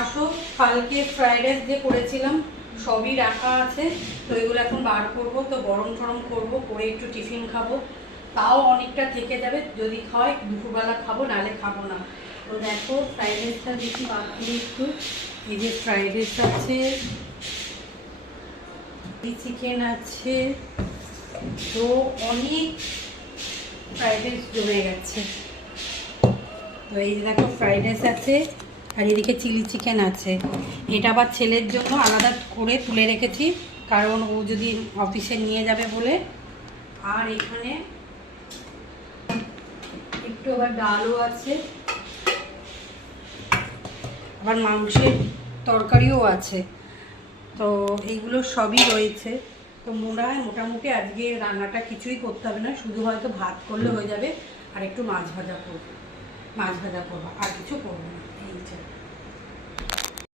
আসো, কালকে fried rice যে করেছিলাম সবই রাখা আছে, তো এগুলো এখন বার করবো, তো গরম টরম করবো, করে একটু টিফিন খাবো। তাও অনেকটা থেকে যাবে, যদি খাওয়াই দুপুরবেলা খাবো, নাহলে খাবো না। তো দেখো ফ্রাইড রাইসটা দেখি বার করি একটু। এই যে ফ্রাইড রাইস আছে, চিকেন আছে, তো অনেক ফ্রাইড রাইস জমে গেছে। তো এই যে দেখো ফ্রাইড রাইস আছে, আর এদিকে চিলি চিকেন আছে। এটা আবার ছেলের জন্য আলাদা করে তুলে রেখেছি, কারণ ও যদি অফিসে নিয়ে যাবে বলে। আর এখানে একটু আবার ডালও আছে, আবার মাংসের তরকারিও আছে। তো এইগুলো সবই রয়েছে। তো মোটামুটি আজকে রান্নাটা কিছুই করতে হবে না, শুধু হয়তো ভাত করলে হয়ে যাবে, আর একটু মাছ ভাজা করবো, আর কিছু করবো না।